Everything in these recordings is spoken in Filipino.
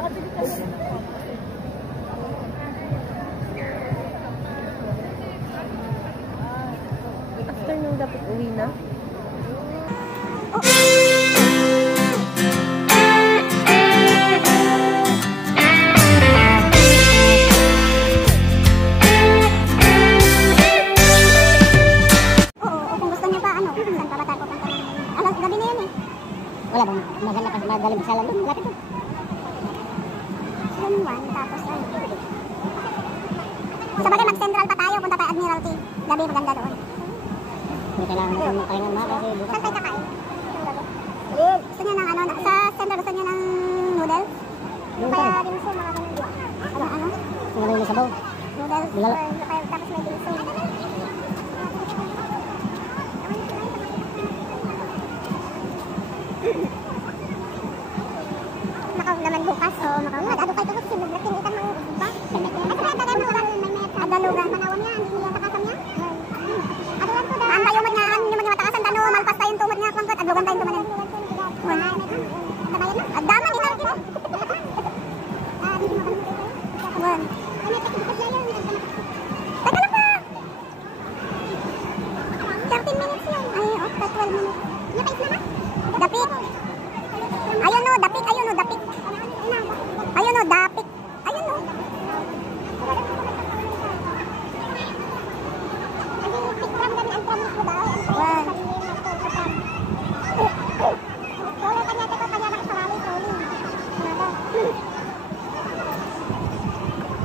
Afternoon dapat uwi na. Wala bang maganda pag magaling sa lalo? Malapit to. Zone 1, tapos ano. Sabagay mag-central pa tayo, punta tayo Admiralty. Gabi maganda doon. Hindi kailangan natin makahingan mga kasi bukas. Saan tayo kakain? Gusto niya ng ano, sa central gusto niya ng noodles? Kaya dimsum, mga ganun din. Ano? Wala yung sabaw. Noodles, Bilalo. tapos may dimsum. Makaw naman bukas o makaw magado kayo kasi maglaking itan mga ba? At kada mo may adalugan manawam niya hindi niya takasam niya. Adulan ko da. Ang tayo mo niya matakasan tano malpas tayong tumod niya kwangkot adlugan tayong tumanan. Wala. Tabayan na. Adaman ina rin. Wan. Teka lang pa. 13 minutes yan. Ay, 12 minutes. Napais na ba? Dapit. Ayun no, dapit. Ayun no, dapit. Ayun no, dapit. Ayun no.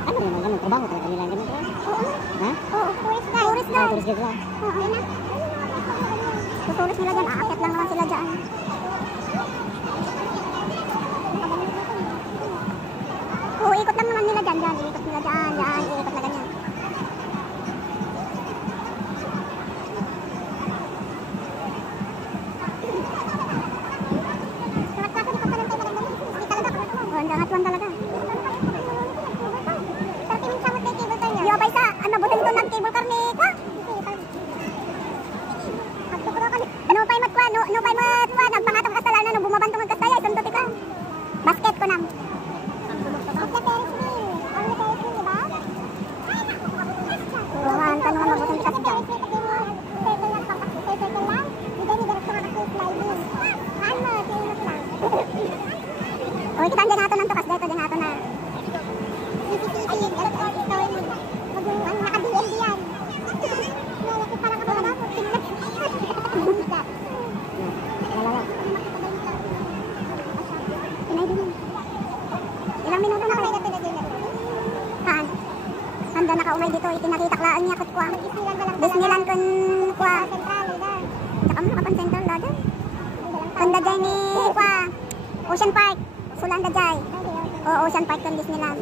Ano naman ganun? Trabaho talaga nila ganun. Ha? Oo, tourist guide. Tourist guide. Tourist guide lang. Oo, ayun na. Tutulis nila dyan, aakyat lang naman sila dyan. Oo, ikot lang naman nila dyan, ikot nila dyan, ikot na ganyan. Hanggang atuan talaga. Yo, paisa, ano butin ito ng cable car ni Kwa? No pay matkwa, nagpangatong kasalanan, no bumabantong ang kastaya, isang ka. Basket ko nam. Buwan, tanong ang mabuting kasi dyan. Uy, kita dyan nato ng tukas dito, dyan nato na. Naka-DMD yan. Parang ako na po. Ilang minuto na kayo? Haan? Handa nakaumay dito, itinakita-klaan niya kat kwa. Disneyland kun kwa. Tsaka mo nakapan-central na dyan. Kanda dyan ni kwa. Ocean Park. Sulanda dyan. O Ocean Park kun Disneyland.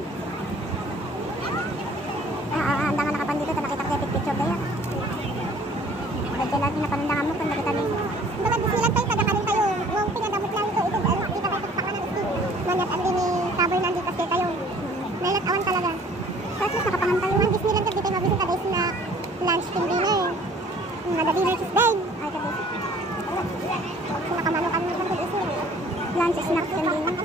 Handa nga nakapan dito, nakita ko yung picture dyan. Dyan natin napanundangan mo kung nakita niyo. Dapat Disneyland tayo, kadakaling tayo. Huwag pinadamot lang ito. Ito, kita kayo sa kanan ng Steve. Nangat ang dini, saboy nandito kasi kayo. Nailatawan talaga. Tapos nakapangan tayo ng Disneyland kasi tayo mabisita days na lunch team dinner. Nagaging Tuesday. Ay, sabi. Nakamanok kami ng Disneyland. Lunch, snacks, team dinner.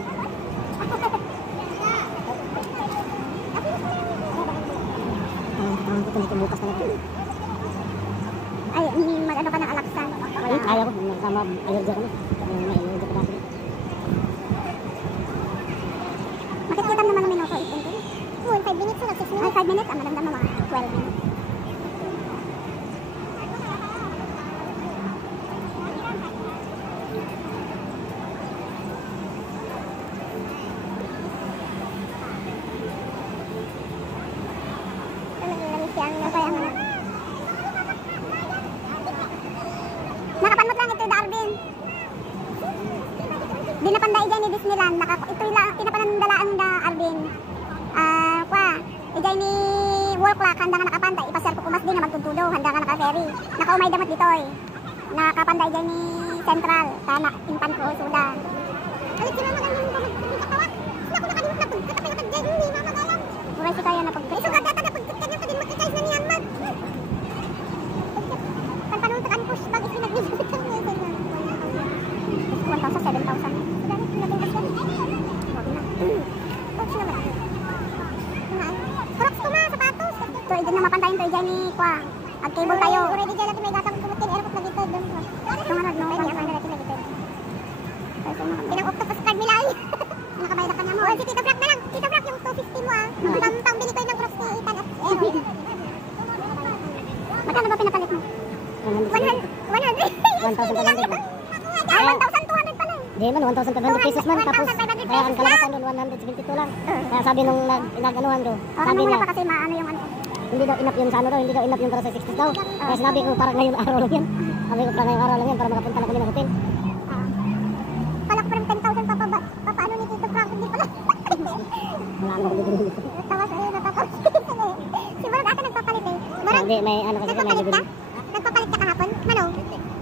Ito bukas na lang. Ay, mag-ano ka ng alaksan? Ayaw ko, sama allergy kami. May allergy ka natin. Makikita naman ng minuto, 8 and 10. 5 minutes o 6 minutes? Ay, 5 minutes. Ang maganda mga 12 minutes. Nakapanmot lang ito, Darwin. Di napanday dyan ni Disneyland. Ito lang, pinapanandalaan da, Arvin. Kwa, dyan ni World Clock, handa nga nakapantay. Ipasar ko kumas din na magtuntudo, handa nga naka-ferry. Nakaumay damot dito eh. Nakapanday dyan ni Central, kana, impan ko, suda. Alit si mama ganyan ba magkakawak? Naku, nakalimot na pagkat, kapag dyan ni mama galang. Muray si kaya na pagkat. Iso ganda na pagkat kanya, kadin magkakais na niyan mag. Panpanuntakan push, bagay sinag-ibig ka mo. 1,000, 7,000. Wag na. Ag-cable tayo. Already dyan natin may gatang kumutin. Airport na dito. Sunod, no? Ay, naman natin na dito. Pinang octopus card nila ay. Nakabayad na kanya mo. Si Tito Frank na lang. Tito Frank, yung 250 mo ah. Pambili ko yung cross ni Ethan at Aaron. Magkano ba pinapalit mo? 100. 1,500. Ay, 1,200 pala. Di man, 1,500 pesos man. Tapos, kaya ang kalabasan doon, 172 lang. Kaya sabi nung nag-anuhan doon, sabi niya, pa kasi maano yung ano. hindi daw enough yun sa ano daw, hindi daw enough yun para sa 60 daw. Kaya sinabi ko, parang ngayong araw lang yan. Sabi ko, parang ngayong araw lang yan para makapunta na kami ng hotel. Kala ko parang 10,000 papaano ni Tito Frank, hindi pala. Wala akong bibili. Tawas eh, natapos. Siguro ata nagpapalit eh. Hindi, may ano kasi may bibili. Nagpapalit ka kahapon? Mano?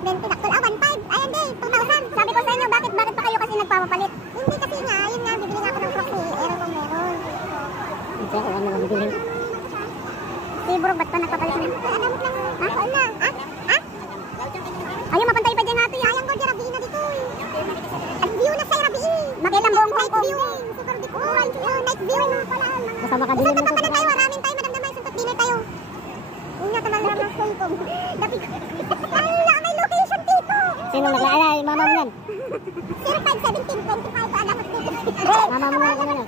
20 daktol. 1,500. Ayan din, 2,000. Sabi ko sa inyo, bakit pa kayo kasi nagpapapalit? Hindi kasi nga, yun nga, bibili nga ako ng cross eh. Aaron kung meron. Hindi ako ano ang bibili. Si Burog, ba't pa nagpapalit na? Adamot lang. Ha? Saan na? Ha? Ayaw, mapantay pa dyan natin. Ayang ko dyan, rabiin na dito eh. Nag-view na sa'yo, rabiin. Makita ang buong Hong Kong. Night view. Super di ko. Night view. Kasama ka din Suntot pa na tayo, maraming tayo, madamdamay. Suntot dinner tayo. Una ka lang ng Hong Kong. Dapat ala, may location dito. Sino naglaala? Ay, mama mo yan. 051725 adamot dito. Mama mo yan, ano yan.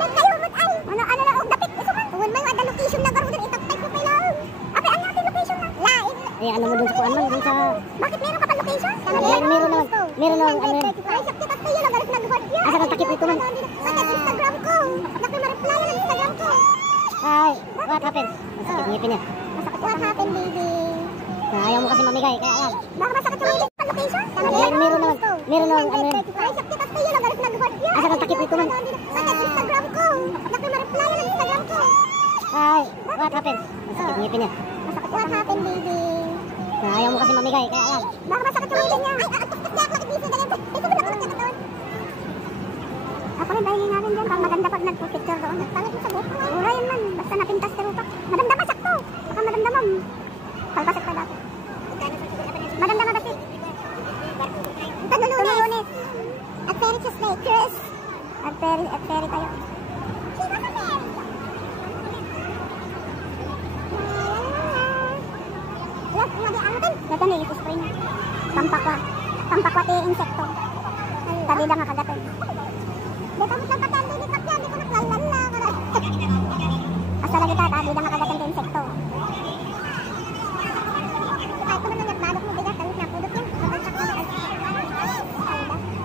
Nagkayumot ay. Ano na, dapat isuman. Tuwan mo yung ada location na garo din. Itak-type ko pa lang. Ape, ang natin location na. Lain. Eh, ano mo dun sa kuan man, dun sa... Bakit meron ka pa location? Meron naman, ano yan. Ay, sakit at kayo, nagalit nag-hot yan. Asa kang takip nito man? Sa Instagram ko. Nakimareply ang Instagram ko. Ay, what happened? Masakit ngipin niya. Masakit what happened, baby? Ayaw mo kasi mamigay, kaya yan. Baka masakit yung ngipin pa location? Meron naman, ano yan. Ay, sakit at kayo, nagalit nag-hot yan. Asa kang takip nito man? Sa Instagram ko. Nakimareply ang Instagram ko. Ay, what happened? Masakit ngipin niya. Masakit what happened, baby? Ayaw mo kasi mamigay, kaya yan. Baka masakit yung ngipin niya. Ay, akot-akot niya. Bakit dito na yan? Ay, sabi na ka doon. Ako rin, dahil natin dyan. Pang maganda pag nagpo-picture doon. Pangit mo sa buhok mo. Mura yun man. Basta napintas ka rupa. Madamdam man, sakto. Baka madamdamam. Palpasak pa dati. Madamdam man kasi. Lunes. At Perry Tuesday. Chris. At Perry tayo. Dito na ipis-spray niya. Pampakwa ti insekto. Tadi lang nakagatin. Dito mo lang patan, dito ka di ko naklalala. Asa lagi ta, tadi lang nakagatin ti insekto. Ay, ko man nang nagbalok mo bigat, talit na pudot yun. Nabansak na ay.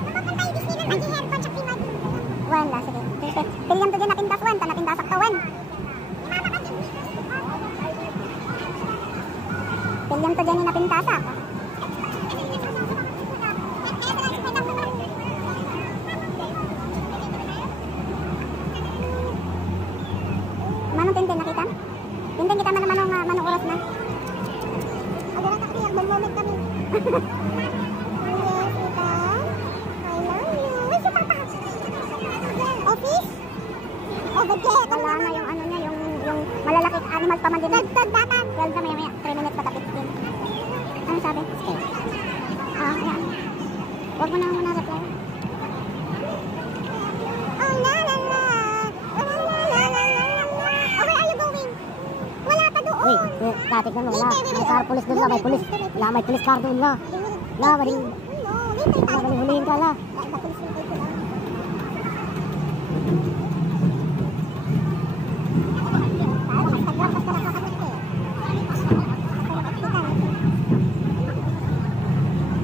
Napapantay Disneyland, ay hairpan siya kimad. Wala, sige. Pilihan to dyan napindas wan, napindasak to wan. Pilihan to dyan yung napintasak. Manong Tintin, nakita? Tintin, kita man naman manong oras na. Aga lang kasi, one moment kami. Yes, kita. I love you. Where's your papa? Office? Oh, budget. Wala na yung ano niya, yung malalaki animal pa man din. Dagdatan. 12 na maya, 3 minutes pa tapos din. Ano sabi? Ayan. Huwag mo na muna reply. Oh, la la la. Uy, katik na mo na. May car police doon na, may police. May police car doon na. Maling hulihin ka la.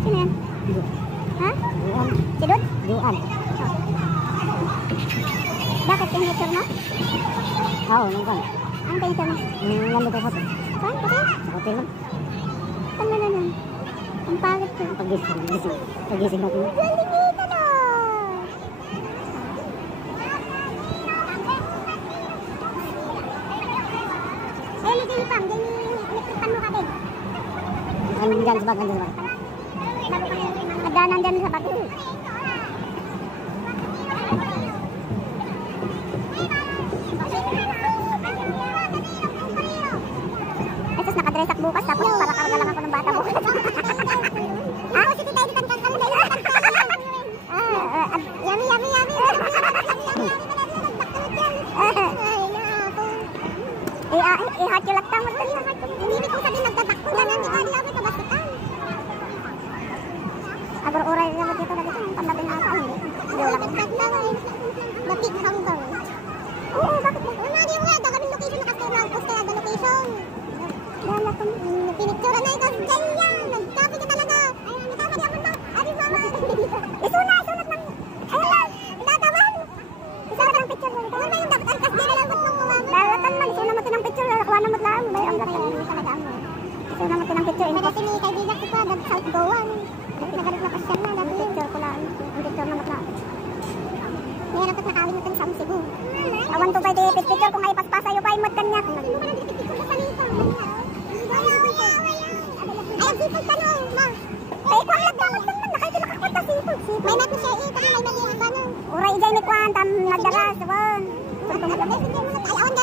Sino yan? Ha? Si Dud? Duan. Bakit pinature mo? Oo, nandun. Anong pinature mo? Nandun sa hotel. Saan? Kasi? Sa hotel lang. Saan na nun? Ang pagod ko. Pagising natin. Galing dito na! Ay, ligay pang. Diyan yung electric pan mo ka din. Andyan sa bag, andyan sa bag. Nagdanan dyan sa bag. Tapos nakadresak bukas, tapos para karga lang ako ng bata bukas. Ah, sige tayo dito ang kalay. Yummy, yummy, yummy. I-heart yung laktang mo. Hindi ko sabihin picture. Pwede ni kaibigan ko pa, South Gowan. Nagalit na pasyal na, dapat picture ko lang. Ang picture na makla. Ngayon napat nakawin natin sa Cebu. Awan to pwede picture kung ay paspasa yung paimot kanya. Ay, ang sipag ka no, ma. Ay, kung lang dapat naman, nakakilakakot na sipag. May natin siya eh, kami may malihan ka no. Uray, ijay ni Kwan, tam nagdaras, awan. Ay, awan